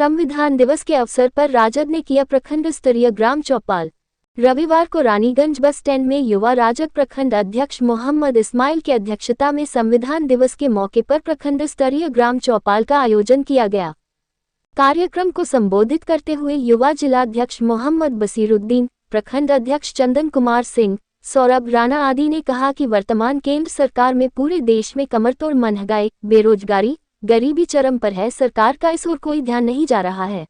संविधान दिवस के अवसर पर राजद ने किया प्रखंड स्तरीय ग्राम चौपाल। रविवार को रानीगंज बस स्टैंड में युवा राजद प्रखंड अध्यक्ष मोहम्मद इस्माइल की अध्यक्षता में संविधान दिवस के मौके पर प्रखंड स्तरीय ग्राम चौपाल का आयोजन किया गया। कार्यक्रम को संबोधित करते हुए युवा जिलाध्यक्ष मोहम्मद बसीरुद्दीन, प्रखंड अध्यक्ष चंदन कुमार सिंह, सौरभ राणा आदि ने कहा कि वर्तमान केंद्र सरकार में पूरे देश में कमरतोड़ महंगाई, बेरोजगारी, गरीबी चरम पर है। सरकार का इस ओर कोई ध्यान नहीं जा रहा है।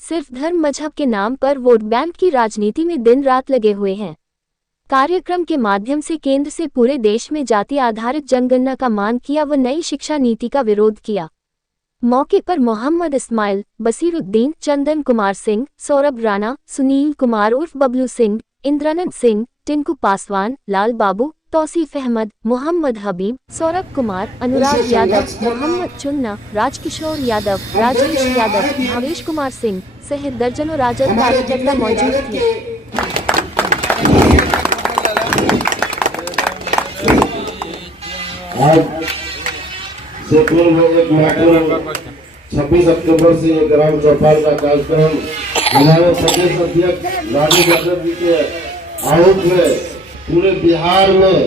सिर्फ धर्म मजहब के नाम पर वोट बैंक की राजनीति में दिन रात लगे हुए हैं। कार्यक्रम के माध्यम से केंद्र से पूरे देश में जाति आधारित जनगणना का मांग किया व नई शिक्षा नीति का विरोध किया। मौके पर मोहम्मद इस्माइल, बसीरुद्दीन, चंदन कुमार सिंह, सौरभ राणा, सुनील कुमार उर्फ बबलू सिंह, इंद्रनंद सिंह, टिंकू पासवान, लाल बाबू, तौसीफ अहमद, मोहम्मद हबीब, सौरभ कुमार, अनुराग यादव, मोहम्मद चुन्ना, राजकिशोर यादव, राजेश यादव, भावेश कुमार सिंह सहित दर्जनों राजद कार्यकर्ता मौजूद थे। आज से पूर्व एक महत्वपूर्ण 26 अक्टूबर से ये ग्राम चौपाल का कार्यक्रम हमारे प्रदेश अध्यक्ष राजू यादव जी के आह्वान में पूरे बिहार में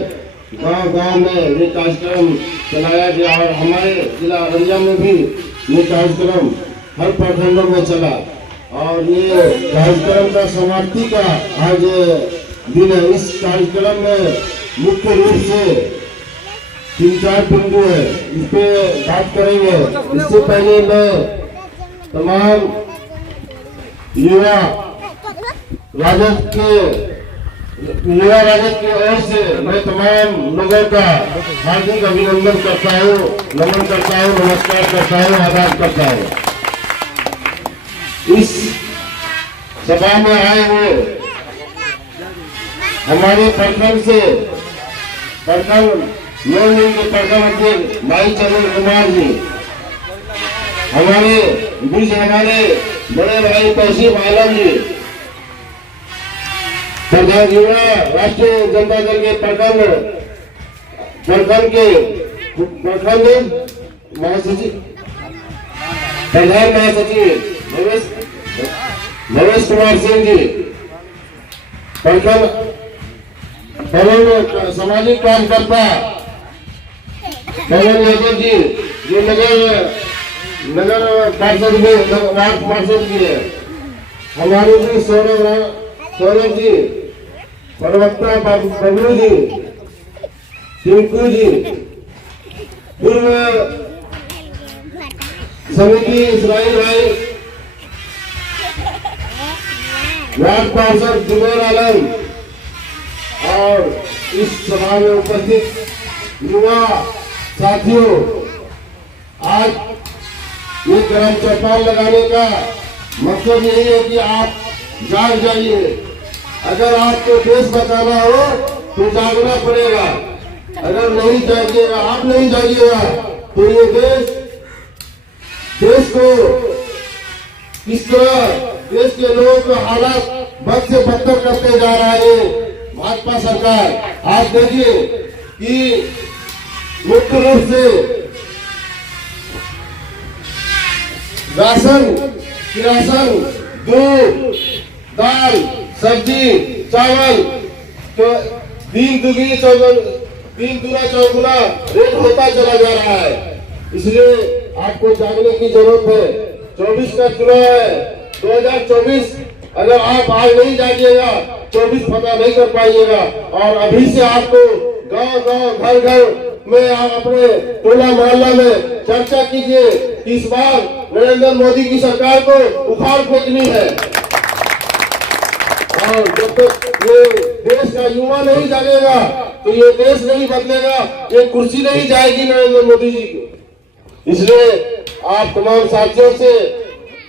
गांव-गांव में ये कार्यक्रम चलाया गया और हमारे जिला अररिया में भी ये कार्यक्रम हर प्रखंडों में चला और ये कार्यक्रम का समाप्ति का आज दिन है। इस कार्यक्रम में मुख्य रूप से 3-4 बिंदु है, इस पे बात करेंगे। इससे पहले मैं तमाम युवा राजद की ओर से मैं तमाम लोगों का हार्दिक अभिनंदन करता हूँ, नमन करता हूँ, नमस्कार करता हूँ, आदाब करता हूँ। इस सभा में आए हुए हमारे प्रखंड से प्रखंड के प्रखंड अध्यक्ष भाई चंदन कुमार जी, हमारे बीच हमारे बड़े भाई तौसीफ आलम जी, प्रधान युवा राष्ट्रीय जनता दल के प्रखंड महासचिव प्रधान महासचिव भवेश कुमार सिंह जी, प्रखंड सामाजिक कार्यकर्ता पवन यादव जी जो नगर पार्षद भी है, हमारे भी सौरभ जी, प्रवक्ता बबलू जी, टिंकू जी, पूर्व समिति इस्राइल भाई, वार्ड पार्षद जुबैर आलम और इस सभा में उपस्थित युवा साथियों, आज ये ग्राम चौपाल लगाने का मकसद यही है कि आप जाग जाइए। अगर आपको देश बचाना हो तो जागना पड़ेगा। अगर नहीं जागिएगा, आप नहीं जागिएगा तो ये देश को किस तरह देश के लोगों का हालात बद से बदतर करते जा रहा है भाजपा सरकार। आज देखिए कि मुख्य रूप से राशन, दूध, दाल, सब्जी, चावल तो दिन दुना चौगुना रेट होता चला जा रहा है। इसलिए आपको जागने की जरूरत है। 24 का चुनाव है, 2024 अगर आप आज नहीं जागिएगा 24 पता नहीं कर पाइएगा। और अभी से आपको गांव-गांव, घर-घर में आप अपने टोला मोहल्ला में चर्चा कीजिए कि इस बार नरेंद्र मोदी की सरकार को उखाड़ फेंकनी है। और जब तक ये देश का युवा नहीं जागेगा तो ये देश नहीं बदलेगा, ये कुर्सी नहीं जाएगी नरेंद्र मोदी जी को। इसलिए आप तमाम साथियों से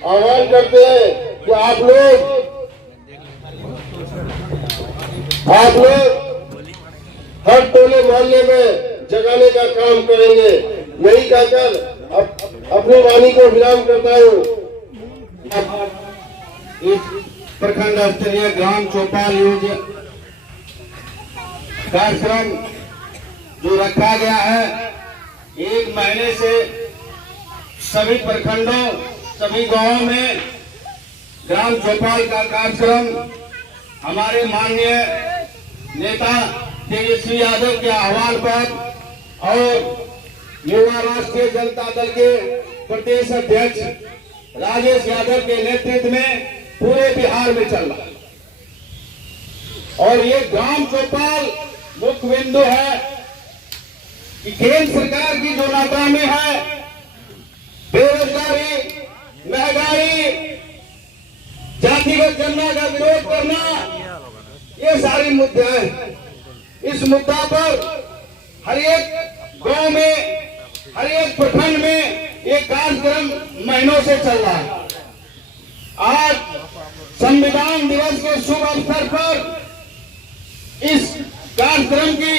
आह्वान करते हैं कि आप लोग हर टोले मोहल्ले में जगाने का काम करेंगे। यही कहकर अपनी वाणी को विराम करता हूँ। प्रखंड स्तरीय ग्राम चौपाल योजना कार्यक्रम जो रखा गया है, 1 महीने से सभी प्रखंडों सभी गांवों में ग्राम चौपाल का कार्यक्रम हमारे माननीय नेता तेजस्वी यादव के आह्वान पर और युवा राष्ट्रीय जनता दल के प्रदेश अध्यक्ष राजेश यादव के नेतृत्व में पूरे बिहार में चल रहा है। और ये ग्राम चौपाल मुख्य बिंदु है कि केंद्र सरकार की जो नाकामी है, बेरोजगारी, महंगाई, जातिगत जनता का विरोध करना, ये सारी मुद्दे हैं। इस मुद्दा पर हर एक गांव में, हर एक प्रखंड में ये कार्यक्रम महीनों से चल रहा है। आज संविधान दिवस के शुभ अवसर पर इस कार्यक्रम की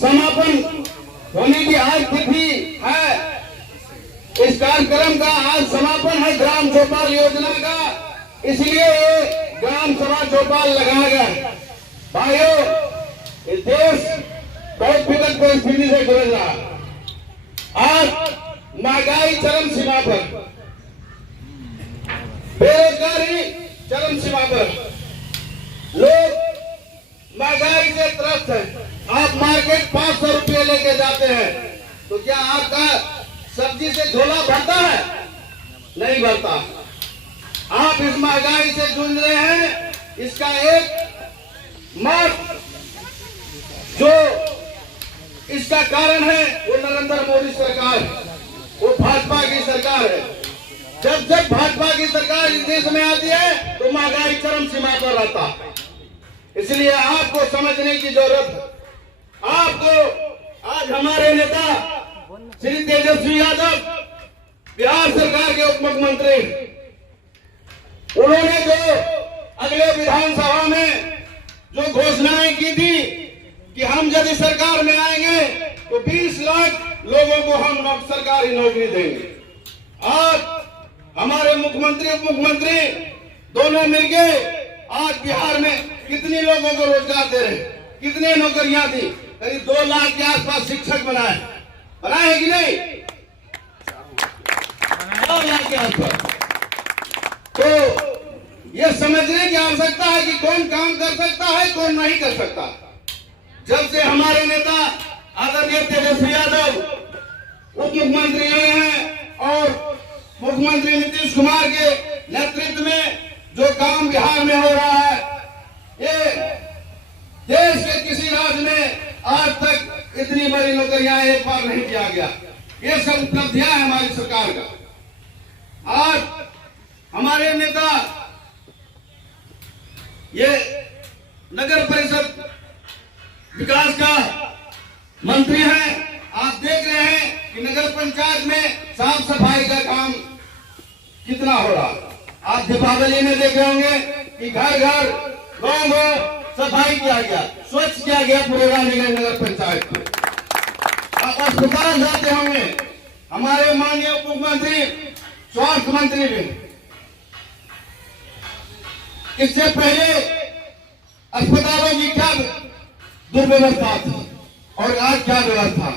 समापन होने की आज तिथि है। इस कार्यक्रम का आज समापन है ग्राम चौपाल योजना का, इसलिए ग्राम सभा चौपाल लगाया गया। भाइयों, इस देश बहुत विकट परिस्थिति से गुजर रहा है। आज महंगाई चरम सीमा पर, बेरोजगारी चरम सीमा पर, लोग महंगाई से त्रस्त है। आप मार्केट 500 रुपये लेके जाते हैं तो क्या आपका सब्जी से झोला भरता है? नहीं भरता। आप इस महंगाई से जूझ रहे हैं, इसका एक मात्र जो इसका कारण है वो नरेंद्र मोदी सरकार है, वो भाजपा की सरकार है। जब जब भाजपा की सरकार इस देश में आती है तो महंगाई चरम सीमा पर रहता है। इसलिए आपको समझने की जरूरत है। आपको आज हमारे नेता श्री तेजस्वी यादव, बिहार सरकार के उप मुख्यमंत्री, उन्होंने जो अगले विधानसभा में जो घोषणाएं की थी कि हम यदि सरकार में आएंगे तो 20 लाख लोगों को हम सरकारी नौकरी देंगे। आज हमारे मुख्यमंत्री उप मुख्यमंत्री दोनों मिलके आज बिहार में कितने लोगों को रोजगार दे रहे हैं, कितने नौकरियां दी? करीब 2 लाख के आसपास शिक्षक बनाए कि नहीं? 2 लाख के आसपास। तो ये समझने की आवश्यकता है कि कौन काम कर सकता है, कौन नहीं कर सकता। जब से हमारे नेता आदरणीय तेजस्वी यादव उप मुख्यमंत्री हुए हैं और मुख्यमंत्री नीतीश कुमार के नेतृत्व में जो काम बिहार में हो रहा है, ये देश के किसी राज्य में आज तक इतनी बड़ी नौकरियां एक बार नहीं किया गया। ये सब उपलब्धियां है हमारी सरकार का। आज हमारे नेता ये नगर परिषद विकास का मंत्री हैं। आप देख रहे हैं कि नगर पंचायत में साफ सफाई का काम कितना हो रहा। आप दीपावली में देख रहे होंगे कि घर घर गांव गांव सफाई किया गया, स्वच्छ किया गया पूरे रानीगंज नगर पंचायत में। आप अस्पताल जाते होंगे, हमारे माननीय उप मुख्यमंत्री, स्वास्थ्य मंत्री भी, इससे पहले अस्पतालों की क्या दुर्व्यवस्था थी और आज क्या व्यवस्था।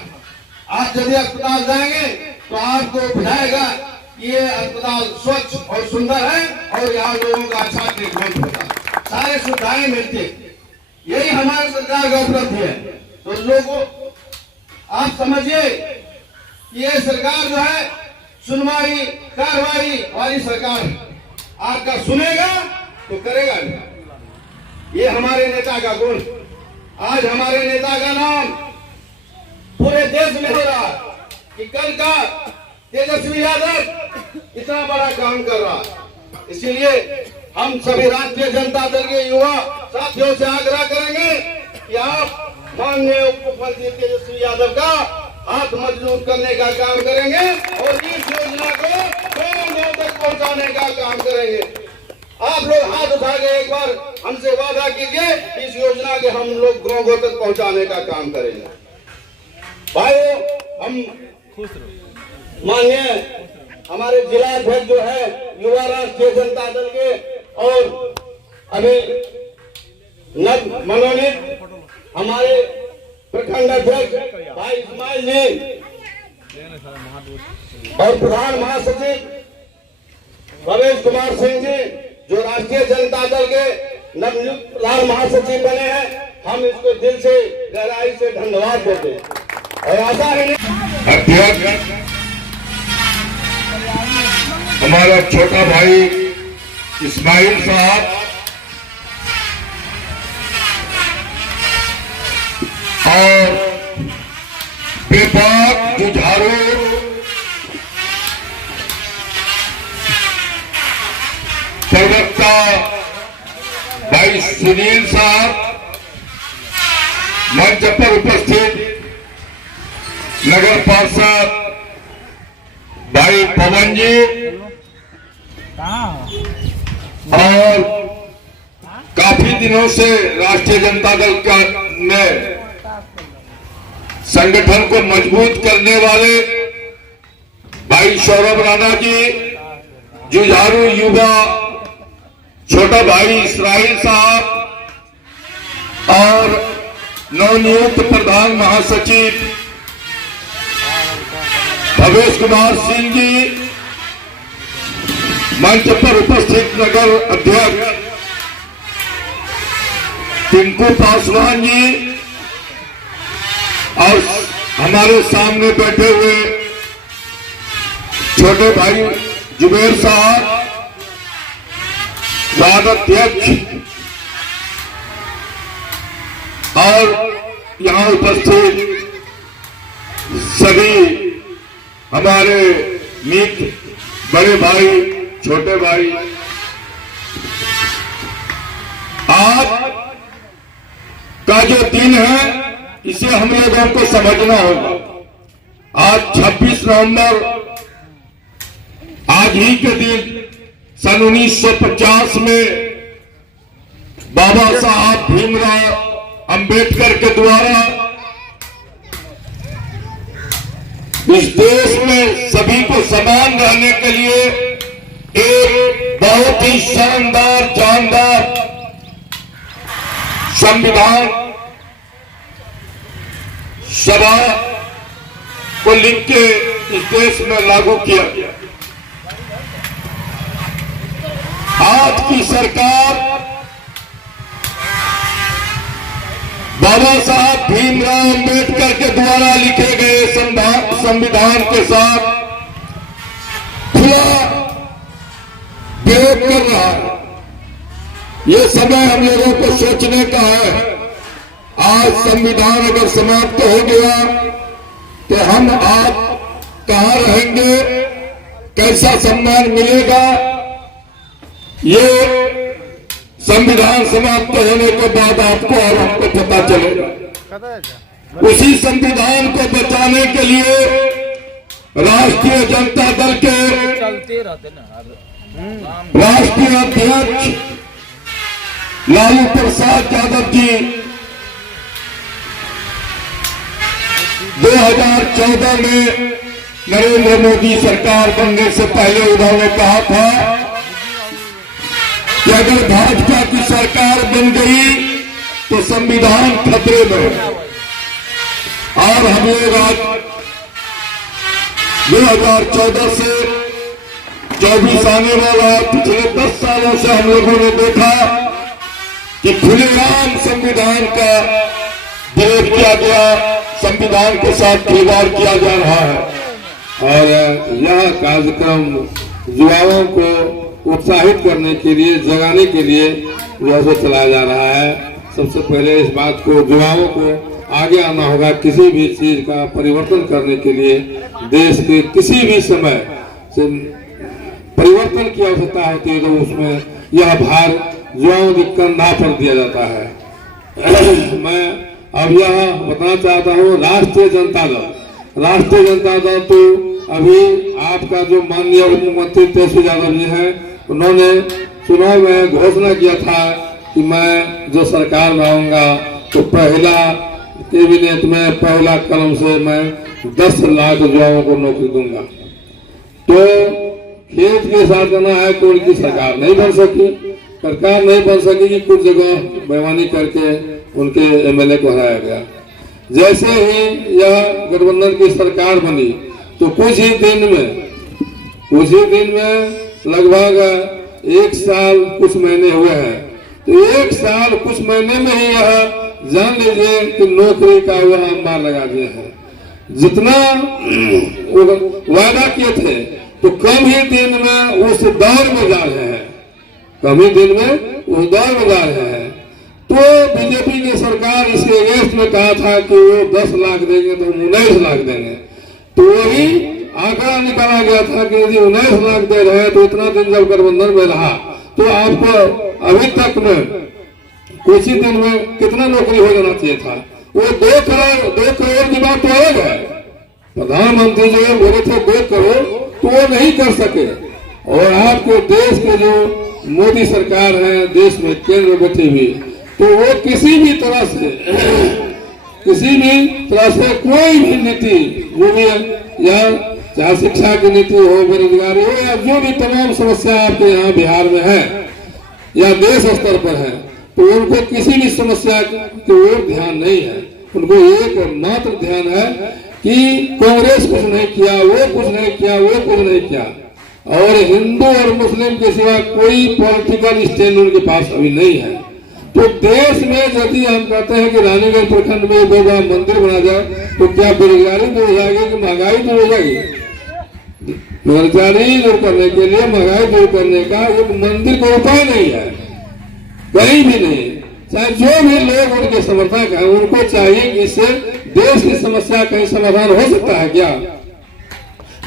आप यदि अस्पताल जाएंगे तो आपको बुझाएगा कि ये अस्पताल स्वच्छ और सुंदर है और यहाँ लोगों का अच्छा ट्रीटमेंट होता है, सारे सुविधाएं मिलती। यही हमारी सरकार का उपलब्धि है। तो लोगों, आप समझिए ये सरकार जो है सुनवाई कार्रवाई वाली सरकार है। आपका सुनेगा तो करेगा नहीं। ये हमारे नेता का गुण। आज हमारे नेता का नाम पूरे देश में हो रहा है कि कल का तेजस्वी यादव इतना बड़ा काम कर रहा है। इसीलिए हम सभी राष्ट्रीय जनता दल के युवा साथियों से आग्रह करेंगे कि आप माननीय उप मुख्यमंत्री तेजस्वी यादव का हाथ मजबूत करने का काम करेंगे और इस योजना को गांव तक पहुंचाने का काम करेंगे। आप लोग हाथ उठा के एक बार हमसे वादा कीजिए, इस योजना के हम लोग गांव तक पहुंचाने का काम करेंगे। भाइयों, हम माननीय हमारे जिला अध्यक्ष जो है युवा राष्ट्रीय जनता दल के और अभी नव मनोनीत हमारे प्रखंड अध्यक्ष भाई इस्माइल जी और प्रधान महासचिव भवेश कुमार सिंह जी जो राष्ट्रीय जनता दल के नवनियुक्त प्रधान महासचिव बने हैं, हम इसको दिल से गहराई से धन्यवाद देते हैं और आशा है अध्यक्ष हमारा छोटा भाई इस्माइल साहब और बेबाक जुझारू प्रवक्ता भाई सुनील साहब, मंच पर उपस्थित नगर पार्षद भाई पवन जी और काफी दिनों से राष्ट्रीय जनता दल का में संगठन को मजबूत करने वाले भाई सौरभ राणा जी, जुझारू युवा छोटा भाई इस्राइल साहब और नवनियुक्त प्रधान महासचिव भवेश कुमार सिंह जी, मंच पर उपस्थित नगर अध्यक्ष टिंकू पासवान जी और हमारे सामने बैठे हुए छोटे भाई जुबेर साहब, वार्ड अध्यक्ष और यहाँ उपस्थित सभी हमारे मित्र, बड़े भाई, छोटे भाई, आज का जो दिन है इसे हम लोगों को समझना होगा। आज 26 नवंबर, आज ही के दिन सन 1950 में बाबा साहब भीमराव अंबेडकर के द्वारा इस देश में सभी को समान रहने के लिए एक बहुत ही शानदार जानदार संविधान सभा को लिख के इस देश में लागू किया गया। आज की सरकार बाबा साहब भीमराव अंबेडकर के द्वारा लिखे गए संविधान के साथ खुला विरोध कर रहा है। ये समय हम लोगों को सोचने का है। आज संविधान अगर समाप्त हो गया तो हम आप कहां रहेंगे, कैसा सम्मान मिलेगा, ये संविधान समाप्त होने के बाद आपको और हमको पता चलेगा। उसी संविधान को बचाने के लिए राष्ट्रीय जनता दल के राष्ट्रीय अध्यक्ष लालू प्रसाद यादव जी 2014 में नरेंद्र मोदी सरकार बनने से पहले उन्होंने कहा था कि अगर भाजपा की सरकार बन गई तो संविधान खतरे में। और हम लोग आज 2014 से 24 आने वाला पिछले 10 सालों से हम लोगों ने देखा कि खुलेआम संविधान का विरोध किया गया, संविधान के साथ खिलवाड़ किया जा रहा है। और यह कार्यक्रम युवाओं को उत्साहित करने के लिए, जगाने के लिए वैसे चलाया जा रहा है। सबसे पहले इस बात को युवाओं को आगे आना होगा। किसी भी चीज का परिवर्तन करने के लिए देश के किसी भी समय से परिवर्तन की आवश्यकता होती है तो उसमें यह भार युवाओं के कंधा पर दिया जाता है। मैं अब यह बताना चाहता हूँ, राष्ट्रीय जनता दल तो अभी आपका जो माननीय मुख्यमंत्री तेजस्वी यादव जी हैं, उन्होंने चुनाव में घोषणा किया था कि मैं जो सरकार में आऊंगा तो पहला कैबिनेट में पहला कदम से मैं 10 लाख युवाओं को नौकरी दूंगा। तो खेत के साथ करना है तो उनकी सरकार नहीं बन सकेगी। कुछ जगह बेईमानी करके उनके एमएलए को हराया गया। जैसे ही यह गठबंधन की सरकार बनी तो कुछ ही दिन में लगभग 1 साल कुछ महीने हुए हैं। तो 1 साल कुछ महीने में ही यह जान लीजिए कि नौकरी का वह अंबार लगा दिया है। जितना वादा किए थे तो कम ही दिन में उस दौर में जा रहे हैं, कम ही दिन में उस दौर में जा रहे हैं। तो बीजेपी की सरकार इसके अगेंस्ट में कहा था कि वो 10 लाख देंगे तो हम 19 लाख देंगे। तो वही आंकड़ा निकाला गया था कि यदि 19 लाख दे रहे हैं तो इतना दिन जब गठबंधन में रहा तो आपको अभी तक में कुछ ही दिन में कितना नौकरी हो जाना चाहिए था। वो 2 करोड़ की बात तो अलग है। प्रधानमंत्री जो बोले थे 2 करोड़ तो वो नहीं कर सके। और आपके देश के जो मोदी सरकार है, देश में केंद्र में बैठी हुई, तो वो किसी भी तरह से कोई भी नीति जो भी या चाहे शिक्षा की नीति हो, बेरोजगारी हो, या जो भी तमाम समस्या आपके यहाँ बिहार में है या देश स्तर पर है, तो उनको किसी भी समस्या की ओर ध्यान नहीं है। उनको एक मात्र ध्यान है कि कांग्रेस कुछ नहीं किया, वो कुछ नहीं किया, वो कुछ नहीं किया। और हिंदू और मुस्लिम के सिवा कोई पॉलिटिकल स्टैंड उनके पास अभी नहीं है। तो देश में यदि हम कहते हैं कि रानीगंज प्रखंड में 2 बड़ा मंदिर बना जाए तो क्या बेरोजगारी दूर हो जाएगी कि महंगाई दूर हो जाएगी? बेरोजगारी दूर करने के लिए, महंगाई दूर करने का एक मंदिर का उपाय नहीं है, कहीं भी नहीं। चाहे जो भी लोग उनके समर्थक हैं उनको चाहिए कि इससे देश की समस्या कहीं समाधान हो सकता है क्या?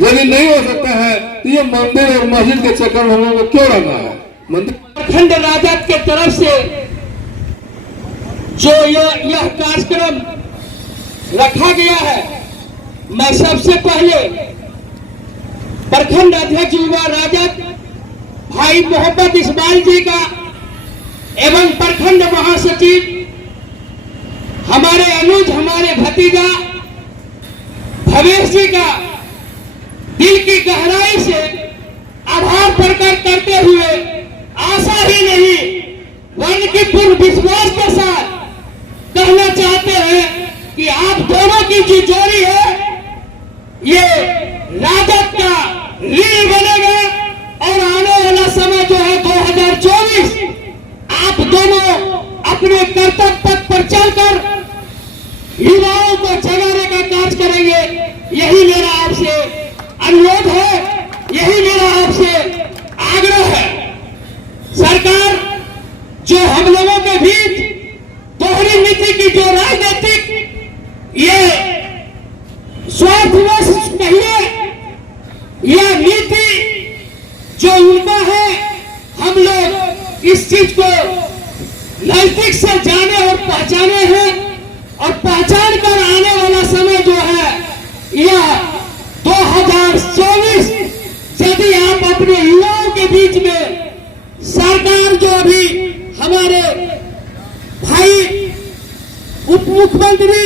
यदि नहीं हो सकता है तो ये मंदिर और मस्जिद के चक्कर में हम लोगों को क्यों रहना है? मंदिर प्रखंड राजद के तरफ से जो यह कार्यक्रम रखा गया है, मैं सबसे पहले प्रखंड अध्यक्ष युवा राजद भाई मोहम्मद इस्माइल जी का एवं प्रखंड महासचिव हमारे अनुज, हमारे भतीजा भवेश जी का दिल की गहराई से आभार प्रकट करते हुए आशा ही नहीं बल्कि पूर्ण विश्वास के साथ कहना चाहते हैं कि आप दोनों की जो जोड़ी है ये राजद का रीढ़ बनेगा। और आने वाला समय जो है 2024 आप दोनों अपने कर्तव्य पथ पर चलकर युवाओं को जगाने का कार्य करेंगे। यही मेरा आपसे अनुरोध है, यही मेरा आपसे आग्रह है। सरकार जो हम लोगों के बीच दोहरी नीति की जो राजनीतिक ये स्वार्थवश नहीं है, यह नीति जो उनका है, हम लोग इस चीज को नजदीक से जाने और पहचाने हैं। और पहचान कर आने वाला समय जो है यह 2024 यदि आप अपने युवाओं के बीच में सरकार जो अभी हमारे भाई उप मुख्यमंत्री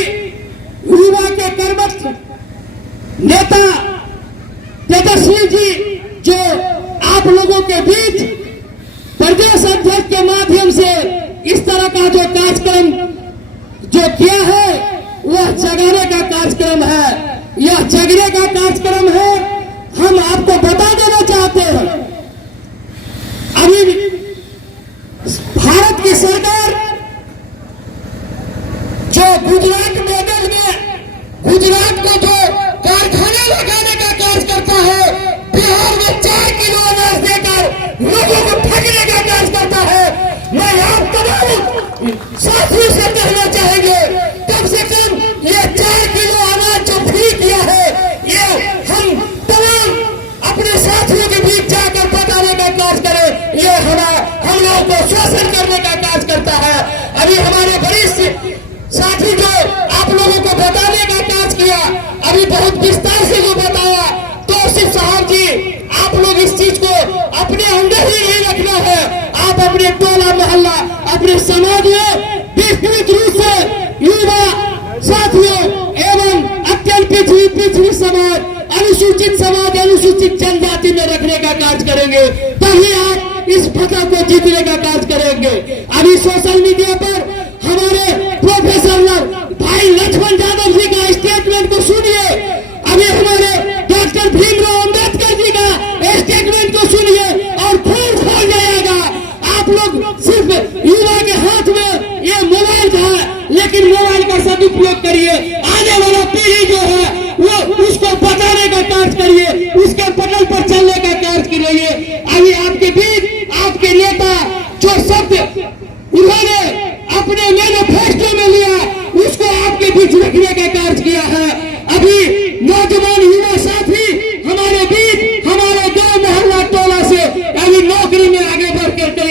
युवा के कर्मठ नेता तेजस्वी जी जो आप लोगों के बीच प्रदेश अध्यक्ष के माध्यम से इस तरह का जो कार्यक्रम जो किया है वह जगाने का कार्यक्रम है, यह जगने का कार्यक्रम है। हम आपको बता देना चाहते हैं अभी भारत की सरकार जो गुजरात मॉडल में गुजरात को जो कारखाना लगाने का कार्य करता है, बिहार में 4 किलो अनाज देकर लोगों को ठगने का कार्य करता है। मैं आप तमाम साथियों से कहना चाहेंगे कम से कम ये 4 किलो अनाज जो फ्री किया है ये हम तमाम अपने साथियों के बीच जाकर बताने का कार्य करें। ये हम लोगों को शोषण करने का कार्य करता है। अभी हमारे वरिष्ठ साथी जो आप लोगों को बताने का कार्य किया, अभी बहुत विस्तार से जो बताया, तो सिर्फ साहब जी आप लोग इस चीज को अपने अंदर ही नहीं रखना है, आप अपने टोला मोहल्ला अपने समाज में विस्तृत रूप से युवा साथियों एवं अत्यंत पिछड़ी समाज, अनुसूचित समाज, अनुसूचित जनजाति में रखने का कार्य करेंगे, तभी आप इस फतह को जीतने का कार्य करेंगे। अभी सोशल मीडिया पर हमारे प्रोफेसर भाई लक्ष्मण यादव जी का स्टेटमेंट को सुनिए, अभी हमारे डॉक्टर भीमराव अम्बेडकर जी का स्टेटमेंट को सुनिए। उपयोग करिए, आने वाला पीढ़ी जो है वो उसको बचाने का कार्य करिए, उसके पटल पर चलने का कार्य करिए। अभी आपके बीच आपके नेता जो शब्द उन्होंने अपने मैनिफेस्टो में लिया उसको आपके बीच रखने का कार्य किया है। अभी नौजवान युवा साथी हमारे बीच हमारे गांव मोहल्ला टोला से अभी नौकरी में आगे बढ़ करके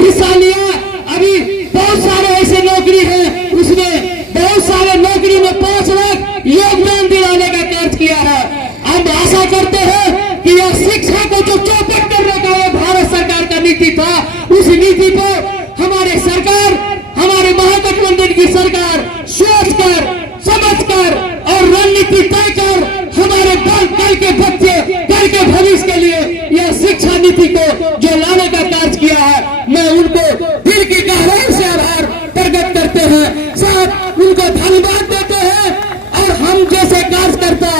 हिस्सा लिया। अभी बहुत सारे ऐसे नौकरी हैं, उसमें बहुत सारे नौकरी में 5 लाख योगदान दिलाने का कार्य किया है। हम आशा करते हैं कि यह शिक्षा को जो चौपट करने का ये भारत सरकार का नीति था, उस नीति पर हमारे सरकार, हमारे महागठबंधन की सरकार सोच कर, समझ कर और रणनीति तय कर हमारे कल के बच्चे, कल के भविष्य के लिए यह शिक्षा नीति को जो लाने का कार्य किया है, मैं उनको दिल की गहराई से आभार प्रकट करते हैं, साथ उनको धन्यवाद देते हैं। और हम जैसे कार्यकर्ता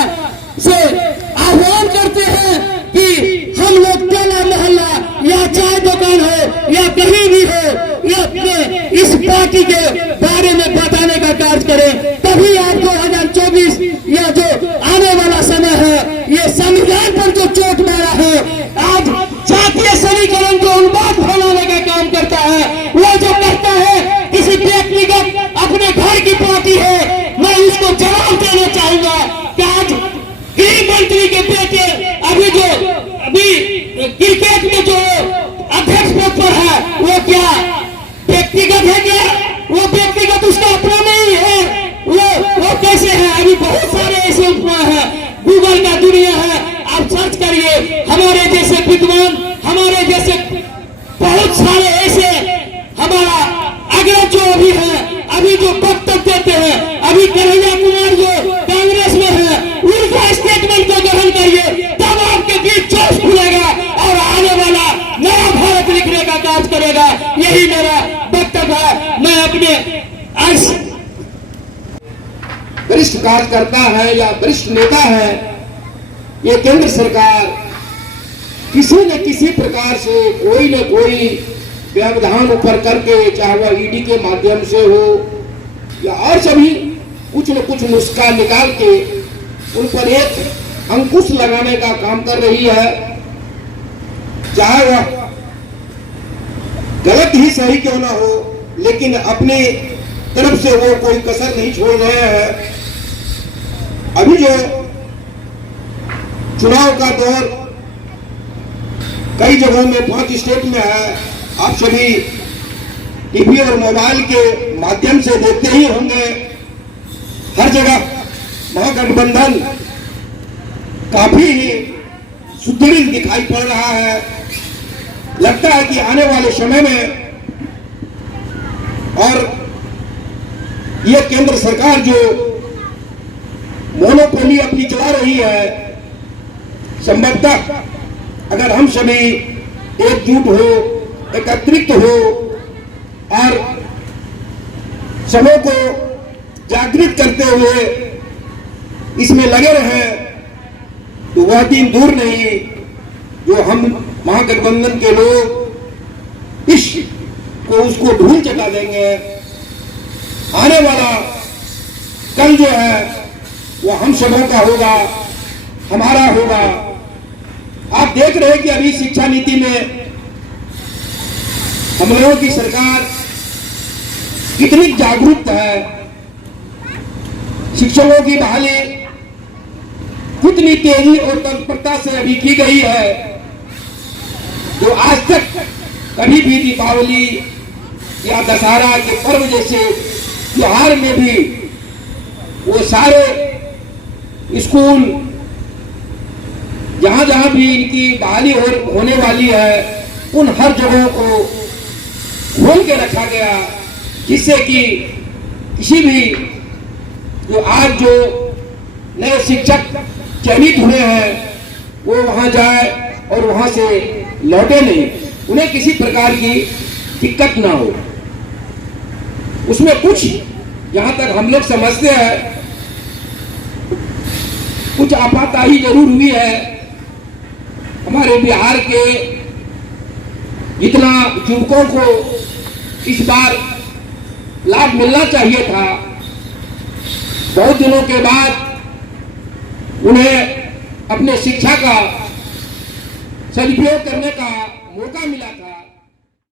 से आह्वान करते हैं कि हम लोग टोला मोहल्ला या चाय दुकान हो या कहीं भी हो, या अपने इस पार्टी के बारे में बताने का कार्य करें। तभी आप 2024 या जो आने वाला समय है, ये संविधान पर जो चोट मारा है, आज जातीय समीकरण जो उन्माद फैलाने का काम करता है, वो जो करता है किसी व्यक्तिगत अपने घर की पार्टी है, मैं उसको जवाब देना चाहूंगा कि आज गृह मंत्री के बेटे अभी क्रिकेट में जो अध्यक्ष पद पर है, वो क्या व्यक्तिगत है? क्या वो व्यक्तिगत उसका अपना नहीं है? वो कैसे है? अभी बहुत सारे ऐसे उपमा है, गूगल का दुनिया है, आप सर्च करिए। हमारे जैसे विद्वान, हमारे जैसे बहुत सारे ऐसे हमारा अग्रज जो अभी है, अभी जो वक्तव्य देते हैं, अभी कन्हैया कुमार जो कांग्रेस में है, उनका स्टेटमेंट को ग्रहण करिए, तब आपके बीच जोश खुलेगा और आने वाला नया भारत लिखने का कार्य करेगा। यही मेरा वक्तव्य है। मैं अपने वरिष्ठ कार्यकर्ता है या वरिष्ठ नेता है, ये केंद्र सरकार किसी न किसी प्रकार से कोई न कोई व्यवधान ऊपर करके, चाहे वह ईडी के माध्यम से हो या और सभी कुछ न कुछ नुस्खा निकाल के उन पर एक अंकुश लगाने का काम कर रही है। चाहे वह गलत ही सही क्यों ना हो, लेकिन अपने तरफ से वो कोई कसर नहीं छोड़ रहे हैं। अभी जो चुनाव का दौर कई जगहों में 5 स्टेट में है, आप सभी टीवी और मोबाइल के माध्यम से देखते ही होंगे। हर जगह महागठबंधन काफी ही सुदृढ़ दिखाई पड़ रहा है। लगता है कि आने वाले समय में और ये केंद्र सरकार जो मोनोपोली अपनी चला रही है, संभवतः अगर हम सभी एकजुट हो, एकत्रित हो और सबों को जागृत करते हुए इसमें लगे रहे, तो वह दिन दूर नहीं जो हम महागठबंधन के लोग इस को उसको धूल चटा देंगे। आने वाला कल जो है वो हम सबों का होगा, हमारा होगा। आप देख रहे हैं कि अभी शिक्षा नीति में हम लोगों की सरकार कितनी जागरूक है, शिक्षकों की बहाली कितनी तेजी और तत्परता से अभी की गई है, जो आज तक कभी भी दीपावली या दशहरा के पर्व जैसे त्योहार में भी वो सारे स्कूल जहां जहां भी इनकी बहाली होने वाली है, उन हर जगहों को खोल के रखा गया, जिससे कि किसी भी जो आज जो नए शिक्षक चयनित हुए हैं वो वहां जाए और वहां से लौटे नहीं, उन्हें किसी प्रकार की दिक्कत ना हो। उसमें कुछ जहां तक हम लोग समझते हैं कुछ आपातही जरूर हुई है। हमारे बिहार के जितना युवकों को इस बार लाभ मिलना चाहिए था, बहुत दिनों के बाद उन्हें अपने शिक्षा का सदुपयोग करने का मौका मिला था।